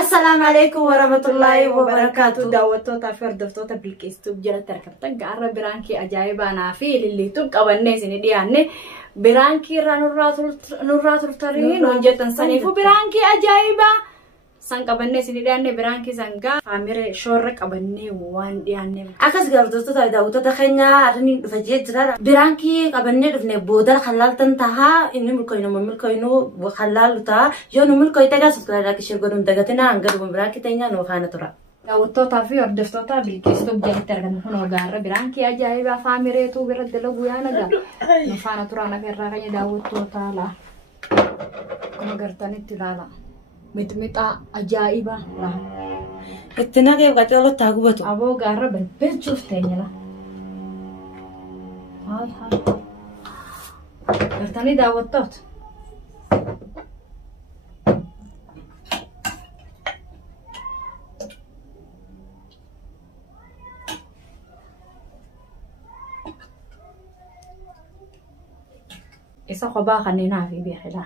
السلام عليكم ورحمة الله وبركاته. دعوتو تافر دفتو تبلكيستو بجرا تركبتك قارة برانكي أجايب أنا في اللي تبقى والناس نديانه برانكي نورات الترين وجت نصنيفو برانكي أجايبة سانك بالناس نديانه برانكي سانكا فامير شورك أبني وان ديانه أكاس قردوستو تايداوتو تخينا أرني فجيت جرا برانكي أبني رفني بودر خلال تنتها إنه ملكينو وخلال تا يوم ملكي تجاسس كلا كشير قدوم تجاتنا عنقد برانكي تينا نوخانة ترى دعوتو تافي وردفتو تابلكيستو بجرا تركن هنا قارة برانكي أجايبة فاميرتو برد لو يانا جا نوخانة ترى أنا كرا كي دعوتو تالا كم قرتني تلالا متمتا أجايبة لا إتنا كيف قتلوا تاقوبتو أبو قارة بنشوف تاني لا هاي قرتني دعوتوت إسا خبا خنينا في بيخلا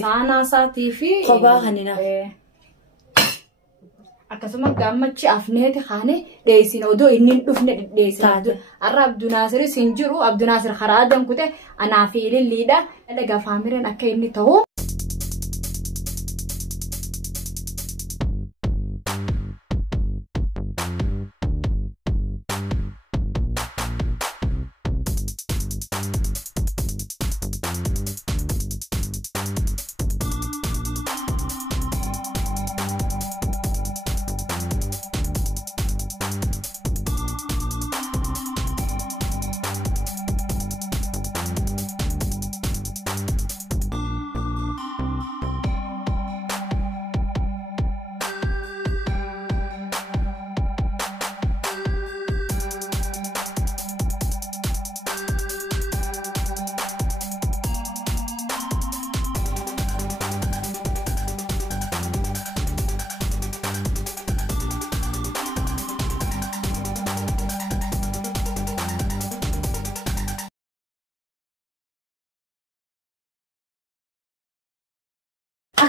sana saati fi kophaa kanina akkasuma gammachi afneeti khane deesin odo inni dhufne deesin arra Abdunaasir sinjiru Abdunaasir kharadan kute ana fi lilida daga faamiren akka inni tahu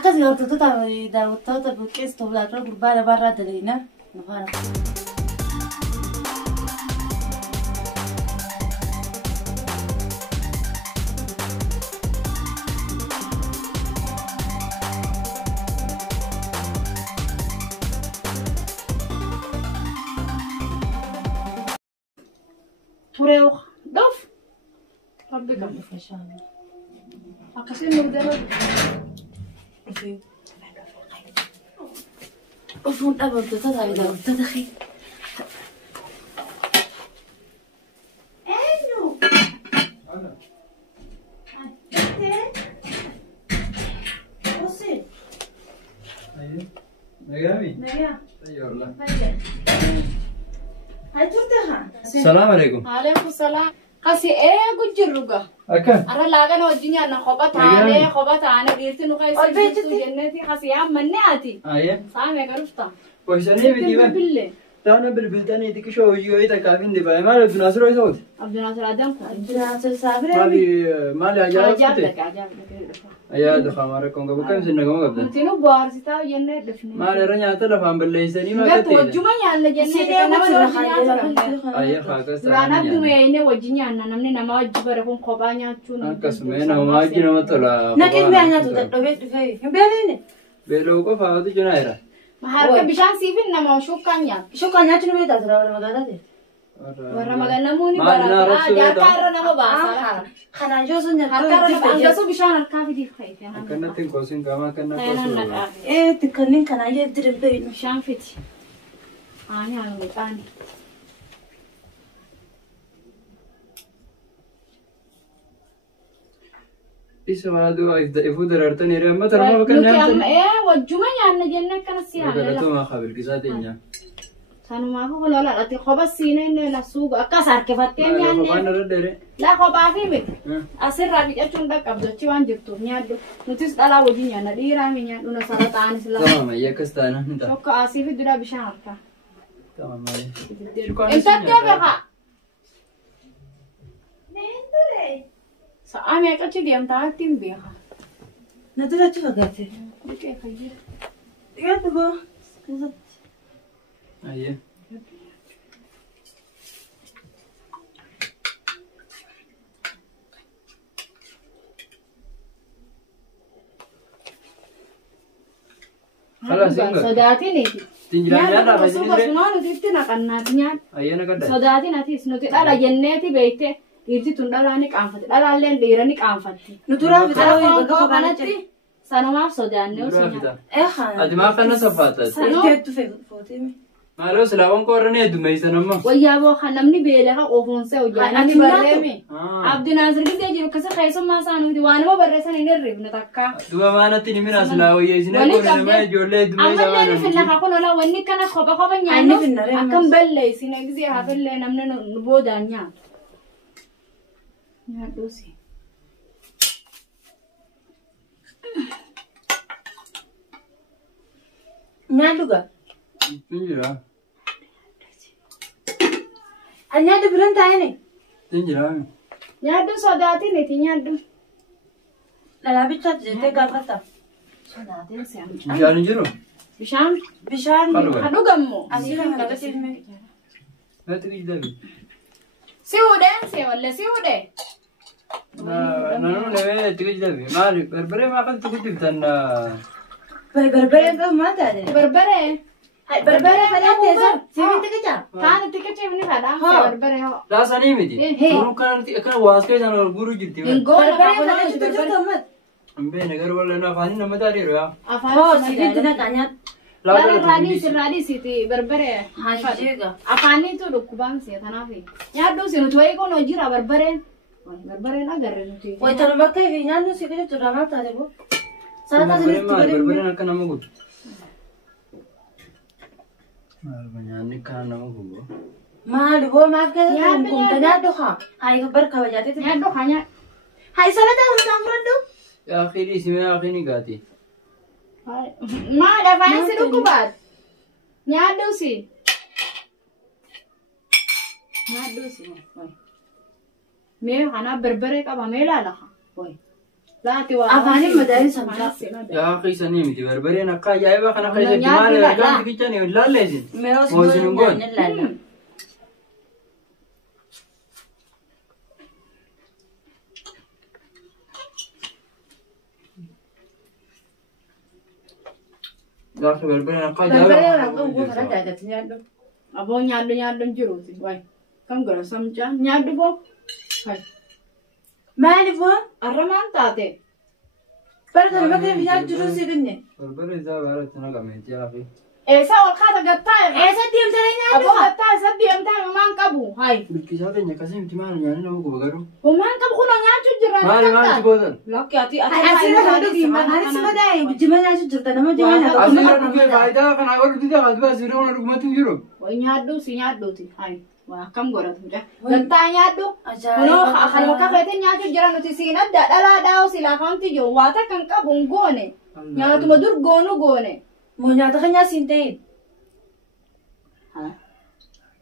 أكاس قردوستو دعوتو تبلكيستو بلاتو قربانة برا دلينا نوخانة فريوخ دوف ربي قبل فشان أكاسين نودنا أفون أبغى تطلع تدخل أيوه أنا بصي أيه نجامي نجا أيوه والله هاي تردها السلام عليكم عليكم السلام قاسي قد جرّقة أكن أنا لاقنا وجيني أنا خبط أنا قلت إنه قايس جنتي قاسي يا مناتي أيه سامي قرفتا ويسني بدي بالله أنا بالبلدان يديك شو يجي تكافين دبي ما عبد الناصر ويسوي عبد الناصر آدم عبدالناصر سافر ما لي عجبك أيه دخل مرة كونغ بكم سنة كم قبل متينو بارستا جنة دفني ما لي رني أتلا فهم بالليسني ما قلت كتير وجمع يالله جنة أيه خاكس أنا دمينه وجيني أنا نمني نما وجب ركون خبانيا تون أكسمين أو ما جينا مطلع نكيد بيانا تدبيت في بيليني بيلوكو فاضي جنايرة محارك بيشان سيفين نما شو كانيا شو كان ياتني بيت أسرع ولا مقالة warra maganamuuni Maalina rakkoo harka irra nama baasa. Kana joosun harka irra nama angasu bishaan harkaa fidiif ka'e. Akkanatti qoosiin qaamaa akkana qoosuu. Tikkanniin kana jedhu dirbee bishaan fiti. Ani haa mucaani. Isa maaduu ifuu darartan yeroo amma tarmaa bakka nyaatan. Wajjuma nyaanna jennee akkana si haala. Galatoomaa haa bilbisaa teenya. Sanuma ko wala ati khobas sine ne la suuq akka sarkefattee nyaanne. Waan irra dheere. La khobaa fi miti. Asirraa biqilchuun dhaqqabdachi waan jirtuuf nyaaddu. Nutis dhalaa wajjin nyaanna dhiiraa mi nyaadhu na sarataanis la. Tamam ayya akkas taana ni ta'a. Tokko asii fi dura bishaan harkaa. Tamam ayya. Intatti beekaa. Sa'a meeqachi deemtaa ittiin beekaa. Na dura achi fagaate. Dhiqee fayyada. Dhiyaatu boo. Ayya. Khalas inga. Sodaatiniiti. Tinjiraan nyaata Nyaata fayyadamuu gosa diree. sunoo nuti itti naqannaati nyaata. Ayya na gadda. Sodaatinatis nuti dhala jenneeti beekte dhiirti tun dhalaa ni qaanfatti dhalaalleen dhiira ni qaanfatti. Nu duraa bitaa Afaan bakka koo kanatti. kanatti sanumaaf sodaannee osoo Duraa nyaata. fita. Ati maaf kana saffaatas? Ilteettu footee. Maaloo silaawan koo irra ni heddummeessan amma. Wayyaa boo kan namni beelaka ofuunsee hojjaa namni barreeme. Ah. Abdi Naasir gisee jiru akkasa keessummaa isaaniiti waanuma barreessan hin hirrifne takka. Duba maanatti ni mina silaa wayyeessine Waliin kun nama qabdee ijoollee heddummeessaa ammallee waan ni finna haa kun ola wanni kana kopha nyaannuuf akkam balleessine gisee hafillee namni nu boodaan nyaatu. Nyaadhuusi. Nyaadhu gaa. Tinjira. Nyaadhu biran taa'ini. Tinjira. Nyaadhu sodaatiniiti nyaadhu. Dhalaa bichaatti jettee gaafata. Sodaatiin se'amu. Bishaan hin jiru? Bishaan. Bishaan. Dhugammoo. Asii kan qabate ilmi. Natti kijdabi. Si hudhee wallee si hudhee. Nanu namee itti kijdabi. Maali barbaree maa kan itti guddiftan? Barbareen qabu maal taate? Barbaree. Barbaree fadhaa teessan. Sibiinti qicaa. Kaan itti qicibni fadhaa. Barbaree hoo. Laasanii miti. Duruu kana waas keessaan ol guuruu jirti. Ingoona Barbaree kaafaloo fadhaa jirtu ammas. Mbee gara wallan afaanii nama taariiru yaa. Hoo sibiinti naqaa nyaata. Raadhiisiiti barbaree. Haashiiga. Afaaniitu dhukkubaan seetanaaf. Nyaaddu si nuti wayii kun hojii barbareen. Barbareen agarre nuti. Wayitanu bakka fi nyaannu si qicaa turraa maal taate boo? Barbareen akka nama gudu. Nyaanni kana nama gubu. Maali boo maaf keessatti kumta nyaaddu haa? Haa bar kabajaatee. Nyaaddu haa nyaaddu. Haa salataa hundaan fudhadhu. Yaa akhirii simee akhirii gaati. Maadha afaan si dhukkubaat. Nyaaddu si. Nyaaddu si. Mee kana barbaree qaba mee laala. Laati waa. Afaanin madaa'in samtaa. Yaa akhirii sanii miti barbareen akka ajaa'ibaa kana keessatti maal argaa tikichaan hin laalleessin. Moosin hin goone. Gaafa barbareen akka ajaa'ibaa. Aboo nyaaddu jiruuti. Kam gara samchaan nyaaddu boo. Maali boo? Arramaan taate. Barata bakka fi nyaaddu jiruu si binne. Barbareen isaa baaraatti naqame yaa akhirii. Eessa ol kaata gattaa irra. Eessa deemtee nyaaddu? Aboo gattaa eessa deemtaa himaan qabu. Bilkisaa teenya akkasii miti maal nyaanni nama guba garuu. Himaan qabu kunoo nyaachuu jira. Maali si gootan? Lakki ati Asirra hodhuufi maqaanis madaa'e jima nyaachuu jirta nama jima nyaata. Asirra dhugee faayidaa kanaa ol dhugee asirra asirra ol dhugumatu hin jiru. Way nyaaddu si nyaadduuti. Waa akkam godhatu jaa. Gattaa nyaaddu. Kunoo kan kafeetiin nyaachuu jira nuti siin adda dhalaa dhaa'u silaa kamti jiru. Waa takka hin qabu hin goone. Nyaatuma dur goonu goone. Moo nyaata kan nyaasiin ta'in.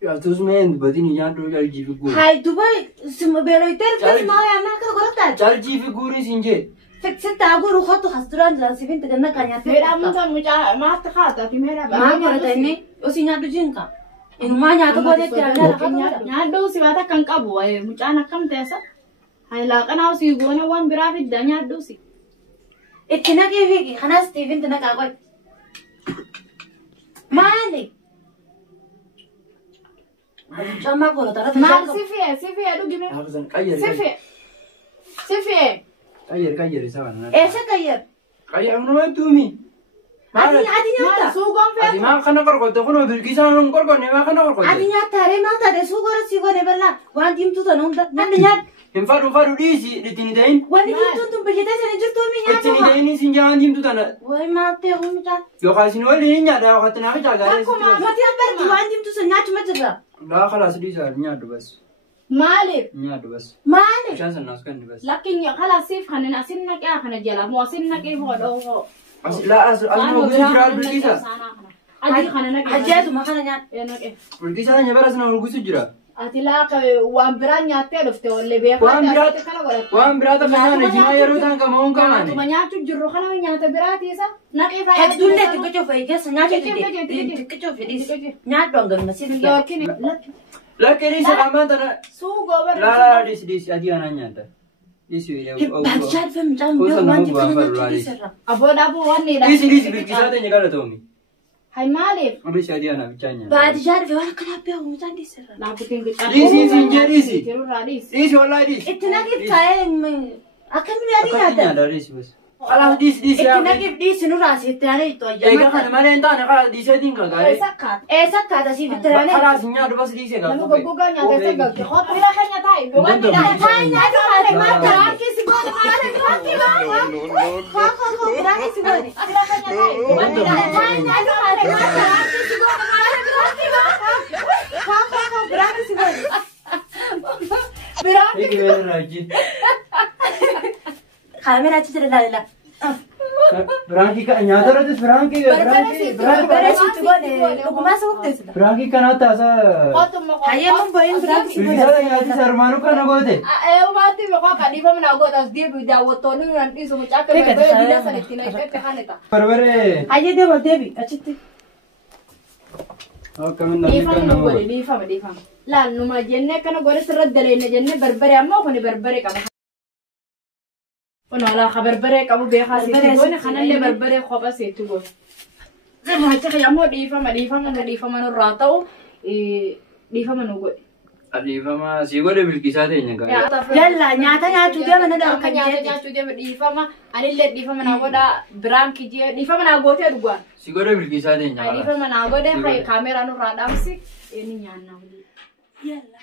Yaatus meen badini nyaaddu jalji fi guuri. Hai Dubai sima beeloyteer kasmaa yaanaa akka godhataa. Jalji fi guuri siin jee. Fiksita guru hotu hasturaan jira sibiinti ganna kan nyaatee. Meedhaa muka mucaa maatti haataati meedhaa. Maa godhata inni osii nyaaddu jinka. Inumaa nyaata godhetti yaadaa. Nyaaddu si waa takka hin qabu mucaan akkam teessa. Laaqanaa si goone waan biraa fidda nyaaddu si. Itti naqee fiigi kanas tiifiinti naqaa qoy. Maali? Cammaa godhata. Maal si fi'e dhugime. Qayyar. Si fi'e. Qayyar isa kana. Eessa qayyar? Qayyar nama duumi. Ati nyaata. Suugoon Ati feetu. maa kana qorqotte kunoo bilkisaan hin qorqonne maa kana Ati qorqotte. nyaata haree maa taate suugora si godhe bal'aa waan diimtuu sana hunda namni nyaata. Hin fadhu dhiisi ittiin hin ta'in. Wanni diimtuun tun biyyatee sana jirtu mi Ittiin hin nyaata. ta'in isin jaan diimtu tana. Wayi maatee humnaa. Yookaan isin waliin hin nyaadha yookaan itti naafi jaagaalee sitti Akkuma bas. Mati abbarti waan diimtuu sana nyaachuma jirra. Laa khalaas dhiisaa nyaadhu bas. Maaliif? Nyaadhu bas. Maali? Bishaan sannaas kan bas. Lakkiin kalaasiif kanin asin naqee kana jala moo asin naqee hodhoo. Asuma guutuu jira bilkisa. Adii kana naqee. Ajjeetuma kana nyaata. Naqee. Bilkisa nya bara sana guutuu jira. Ati laaka waan biraan nyaattee dhufte wallee beekaa. Waan biraata fayyaan jimaa yeroo ta'an qaama huun qabaane. Nyaatuma nyaachuuf jirru kana nyaata biraatiisa naqee fayyadamu. Hedduun xiqqoo fa'i keessa nyaata xiqqoo fedhis. Nyaadhu hangalma si figaa. Yookiin Lakkee dhiisa qamaan tana. suugoo barreessa. Laa dhiisi adii aanaa nyaadda. Dhiisi Baadiyyaa dhufe mucaan biyya waan jibbina nyaachuu dhiisarra. Aboodhaaboo wanni dha. dhiisi bilkisaa ta'e nyaqala ta'umi. Hay maaliif? Omishi adii aanaa bichaa nyaadda. Baadiyyaa dhufe waan akkanaa beeku mucaan dhiisarra. Laabutiin qixxaa. Dhiisi injee dhiisi. Tirurraa dhiisi. Dhiisi wallaahi dhiisi. Itti naqiif taa'ee akkamiin adii Akkatti nyaata. nyaadda dhiisi bas. Khalaas dhiisi Itti yaa. naqiif dhiisi nurraa sitti aanee itti Egaa hojjama. kana malee hin taane khalaas dhiiseetiin kakaare. Sakkaata. Eessa akkaata siif itti aanee. Khalaas nyaadhu bas dhiisee Nama gaafate. goggogaa nyaatee galte. Hoota bira keenya taa'i. Wanni dha. Taa'ee nyaata haala maata raakisi goone haala jiraatti ba'a. Koo biraakisi goone. Bira keenya taa'i. Wanni dha. Taa'ee nyaata haala maata raakisi goone haala jiraatti ba'a. Koo biraakisi goone. Biraan Eegi beela raajii. Kaamera achi jira laala. Biraanki nyaata irrattis biraanki Barbara sitti goone dhugumaa sababteessudha. biraanki kanaa taasaa. hootuma hoota. Hayyamuun booyin biraakisi goone. Bilkisaa nyaatis armaanuu kana goote. Eegumaatti beekaa kan dhiifama naa gootas deebi'u daawwattoonni nan dhiisu mucaa akka beekaa biyya sana ittiin eeggate kanita. Barbaree. Hayyee deema deebi achitti. Akkamiin namni Dhiifama kan nu nama godhe godhe. dhiifama. Laal numa jennee akkana godhe sirratti daleenne jennee barbare ammoo kuni barbare qaba. Kun alaa ka barbare qabu beekaa seetti goone kanallee barbare kopha seetti goone. Gurraacha kiyya ammoo dhiifama nurraa ta'u dhiifama nu godhe. Dhiifama sii godhe bilkisaa ta'e nyaata. Yalla nyaata nyaachuu deema na dha kan Nyaata jeetti. nyaachuu deema dhiifama anillee dhiifama naa godha biraan kijee dhiifama naa gootee dhugaan. Sii godhe bilkisaa ta'e nyaata. Dhiifama naa godhe kaameraa nurraa dhaamsi inni nyaannaa. Yalla.